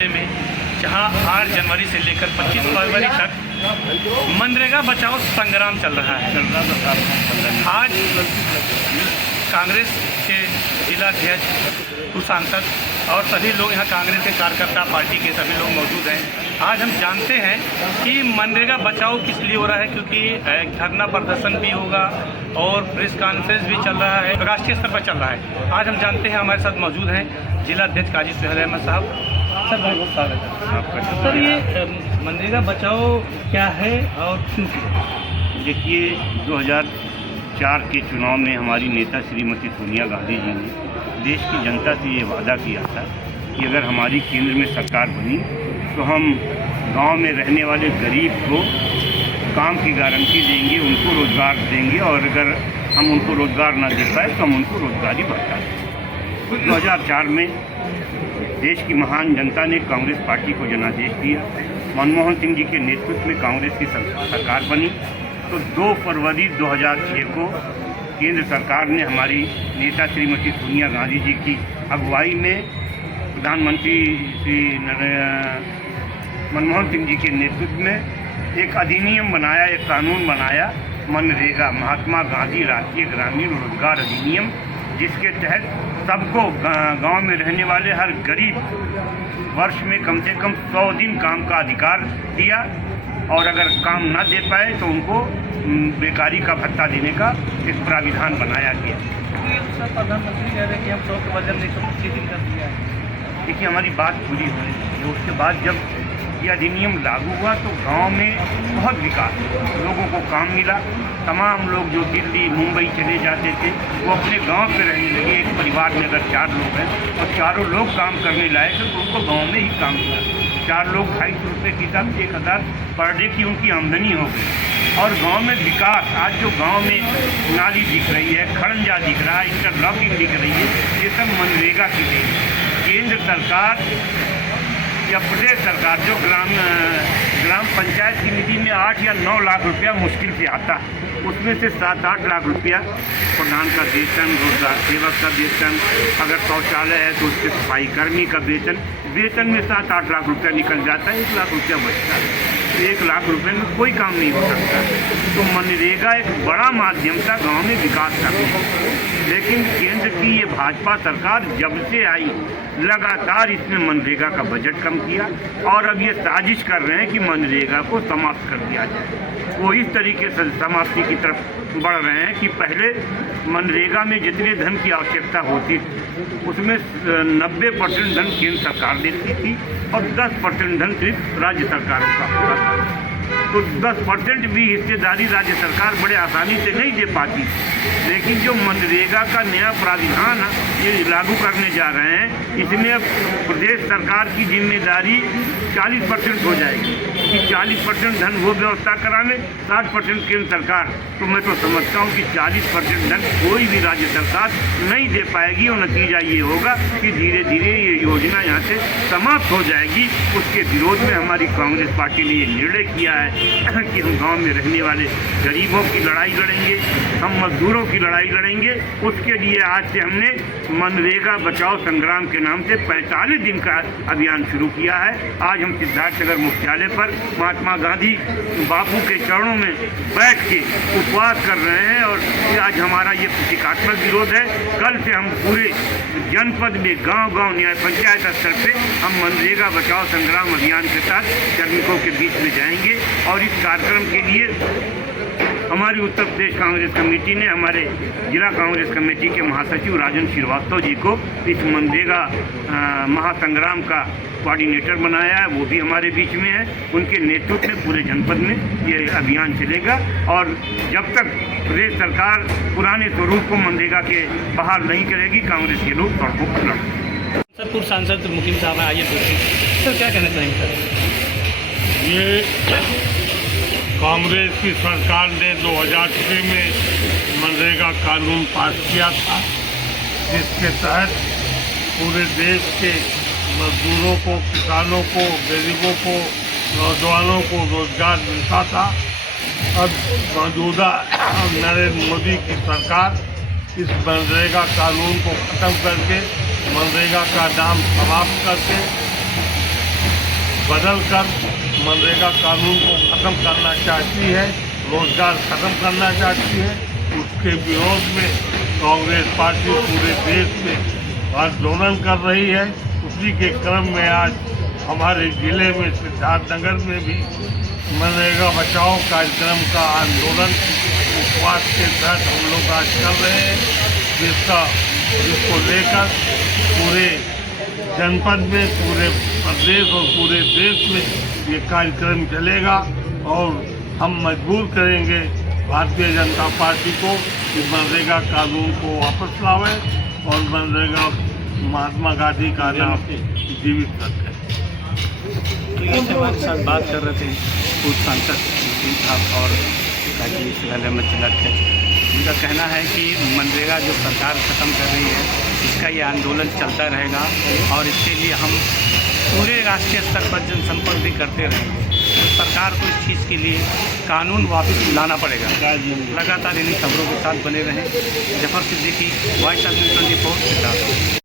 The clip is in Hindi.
में जहां 8 जनवरी से लेकर 25 फरवरी तक मनरेगा बचाओ संग्राम चल रहा है। आज कांग्रेस के जिलाध्यक्ष, सांसद और सभी लोग यहाँ कांग्रेस के कार्यकर्ता, पार्टी के सभी लोग मौजूद हैं। आज हम जानते हैं कि मनरेगा बचाओ किस लिए हो रहा है, क्योंकि धरना प्रदर्शन भी होगा और प्रेस कॉन्फ्रेंस भी चल रहा है, राष्ट्रीय स्तर पर चल रहा है। आज हम जानते हैं, हमारे साथ मौजूद हैं जिलाध्यक्ष काजी सुहेल अहमद साहब। सर, बहुत बहुत स्वागत है आपका। सर, ये मनरेगा बचाओ क्या है और क्यों? देखिए, 2004 के चुनाव में हमारी नेता श्रीमती सोनिया गांधी जी ने देश की जनता से ये वादा किया था कि अगर हमारी केंद्र में सरकार बनी तो हम गांव में रहने वाले गरीब को काम की गारंटी देंगे, उनको रोज़गार देंगे, और अगर हम उनको रोज़गार ना दे पाए तो हम उनको रोज़गारी भत्ता देंगे। 2004 में देश की महान जनता ने कांग्रेस पार्टी को जनादेश दिया। मनमोहन सिंह जी के नेतृत्व में कांग्रेस की सरकार बनी। तो 2 फरवरी 2006 को केंद्र सरकार ने हमारी नेता श्रीमती सोनिया गांधी जी की अगुवाई में प्रधानमंत्री श्री मनमोहन सिंह जी के नेतृत्व में एक अधिनियम बनाया, एक कानून बनाया, मनरेगा, महात्मा गांधी राष्ट्रीय ग्रामीण रोजगार अधिनियम, जिसके तहत सबको गांव में रहने वाले हर गरीब वर्ष में कम से कम 100 दिन काम का अधिकार दिया, और अगर काम न दे पाए तो उनको बेकारी का भत्ता देने का एक प्राविधान बनाया गया। प्रधानमंत्री कह रहे हैं कि हम 100 के वजन 125 दिन कर दिया है। देखिए, हमारी बात पूरी हुई। उसके बाद जब यह अधिनियम लागू हुआ तो गांव में बहुत विकास, लोगों को काम मिला। तमाम लोग जो दिल्ली, मुंबई चले जाते थे वो अपने गांव पे रहने लगे। एक परिवार में अगर 4 लोग हैं और चारों लोग काम करने लायक हैं तो उनको गांव में ही काम मिला। 4 लोग 250 रुपये की हिसाब से 1000 पर डे की उनकी आमदनी हो गई। और गांव में विकास, आज जो गांव में नाली दिख रही है, खड़ंजा दिख रहा है, इंटरलॉकिंग दिख रही है, ये सब मनरेगा की देन। केंद्र सरकार या प्रदेश सरकार जो ग्राम पंचायत की निधि में 8 या 9 लाख रुपया मुश्किल से आता है, उसमें से 7-8 लाख रुपया प्रधान का वेतन, रोजगार सेवक का वेतन, अगर शौचालय है तो उसके सफाई कर्मी का वेतन में 7-8 लाख रुपया निकल जाता है। 1 लाख रुपया बचता है। तो 1 लाख रुपये में कोई काम नहीं हो सकता। तो मनरेगा एक बड़ा माध्यम था गांव में विकास करने का। लेकिन केंद्र की ये भाजपा सरकार जब से आई, लगातार इसने मनरेगा का बजट कम किया, और अब ये साजिश कर रहे हैं कि मनरेगा को समाप्त कर दिया जाए। वो इस तरीके से समाप्ति की तरफ बढ़ रहे हैं कि पहले मनरेगा में जितने धन की आवश्यकता होती थी उसमें 90% धन केंद्र सरकार देती थी और 10% धन सिर्फ राज्य सरकारों का होता था। तो 10% भी हिस्सेदारी राज्य सरकार बड़े आसानी से नहीं दे पाती। लेकिन जो मनरेगा का नया प्राविधान ये लागू करने जा रहे हैं, इसमें अब प्रदेश सरकार की जिम्मेदारी 40% हो जाएगी कि 40% धन वो व्यवस्था कराने, 60% केंद्र सरकार। तो मैं तो समझता हूँ कि 40% धन कोई भी राज्य सरकार नहीं दे पाएगी, और नतीजा ये होगा कि धीरे धीरे ये योजना यहाँ से समाप्त हो जाएगी। उसके विरोध में हमारी कांग्रेस पार्टी ने ये निर्णय किया है कि हम गांव में रहने वाले गरीबों की लड़ाई लड़ेंगे, हम मजदूरों की लड़ाई लड़ेंगे। उसके लिए आज से हमने मनरेगा बचाओ संग्राम के नाम से 45 दिन का अभियान शुरू किया है। आज हम सिद्धार्थनगर मुख्यालय पर महात्मा गांधी बापू के चरणों में बैठ के उपवास कर रहे हैं, और आज हमारा ये प्रतीकात्मक विरोध है। कल से हम पूरे जनपद में गांव-गांव न्याय पंचायत स्तर पे हम मनरेगा बचाओ संग्राम अभियान के साथ श्रमिकों के बीच में जाएंगे। और इस कार्यक्रम के लिए हमारी उत्तर प्रदेश कांग्रेस कमेटी ने हमारे जिला कांग्रेस कमेटी के महासचिव राजन श्रीवास्तव जी को इस मनरेगा महासंग्राम का कोऑर्डिनेटर बनाया है। वो भी हमारे बीच में है। उनके नेतृत्व में पूरे जनपद में ये अभियान चलेगा, और जब तक प्रदेश सरकार पुराने स्वरूप को मनरेगा के बहाल नहीं करेगी, कांग्रेस के लोग सड़कों पर लड़ेंगे। सर, पूर्व सांसद मुकिम साहब आइए सर, क्या कहना चाहेंगे सर? ये कांग्रेस की सरकार ने 2006 में मनरेगा कानून पास किया था, जिसके तहत पूरे देश के मजदूरों को, किसानों को, गरीबों को, नौजवानों को रोजगार मिलता था। अब मौजूदा नरेंद्र मोदी की सरकार इस मनरेगा कानून को ख़त्म करके, मनरेगा का नाम समाप्त करके बदलकर मनरेगा कानून को ख़त्म करना चाहती है, रोजगार ख़त्म करना चाहती है। उसके विरोध में कांग्रेस पार्टी पूरे देश में आंदोलन कर रही है। उसी के क्रम में आज हमारे ज़िले में सिद्धार्थनगर में भी मनरेगा बचाओ कार्यक्रम का आंदोलन उपवास के तहत हम लोग आज कर रहे हैं, जिसको लेकर पूरे जनपद में, पूरे प्रदेश और पूरे देश में ये कार्यक्रम चलेगा। और हम मजबूर करेंगे भारतीय जनता पार्टी को कि मनरेगा कानून को वापस लावे और मनरेगा महात्मा गांधी का नाम जीवित रखें। तो ये हमारे साथ बात कर रहे थे पूर्व सांसद साहब और अहमद अध्यक्ष। उनका कहना है कि मनरेगा जो सरकार ख़त्म कर रही है, इसका ये आंदोलन चलता रहेगा और इसके लिए हम पूरे राष्ट्रीय स्तर पर जनसंपर्क भी करते रहेंगे। तो सरकार को इस चीज़ के लिए कानून वापस लाना पड़ेगा। लगातार इन्हीं खबरों के साथ बने रहें। Zafar Siddiqui, voice of news 24।